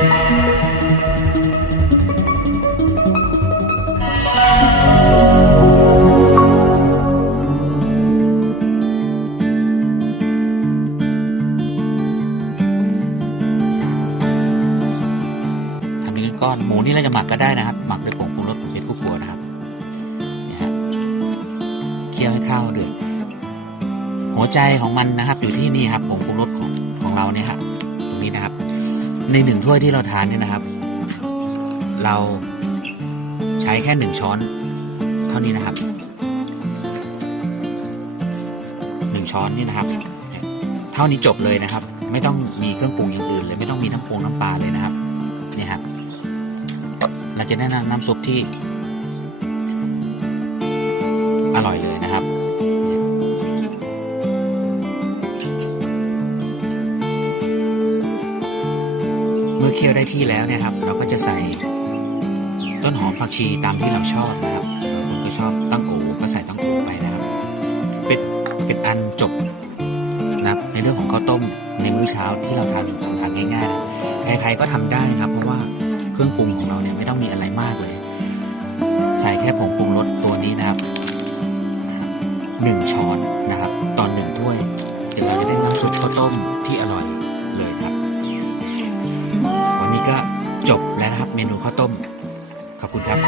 ทำเป็นก้อนหมูนี่เราจะหมักก็ได้นะครับ หมักด้วยผงปรุงรสของเพชรคู่ครัวนะครับเนี่ยฮะเคี่ยวให้ข้าวเดือดหัวใจของมันนะครับ อยู่ที่นี่ครับผงปรุงรสของของเราเนี่ยครับตรงนี้นะครับ ในหนึ่งถ้วยที่เราทานเนี่ยนะครับ เราใช้แค่หนึ่งช้อน เท่านี้นะครับหนึ่งช้อนนี่นะครับ เท่านี้จบเลยนะครับ ไม่ต้องมีเครื่องปรุงอย่างอื่นเลยไม่ต้องมีน้ำปรุงน้ำปลาเลยนะครับเนี่ยครับเราจะแนะนำน้ำซุปที่ เมื่อเคี่ยวได้ที่แล้วนี่ยครับ เราก็จะใส่ต้นหอมผักชีตามที่เราชอบนะครับบางคนก็ชอบตั้งโอก็ใส่ตั้งโอไปนะครับ เป็นเป็นอันจบนะครับในเรื่องของข้าวต้มในมื้อเช้าที่เราทานทานง่ายๆนะใครๆก็ทำได้นะครับ เพราะว่าเครื่องปรุงของเราเนี่ยไม่ต้องมีอะไรมากเลย ใส่แค่ผงปรุงรสตัวนี้นะครับหนึ่งช้อนนะครับ ตอนหนึ่งถ้วยเดี๋ยวเราจะได้น้ำซุปข้าวต้มที่อร่อย จบแล้วนะครับเมนูข้าวต้ม ขอบคุณครับ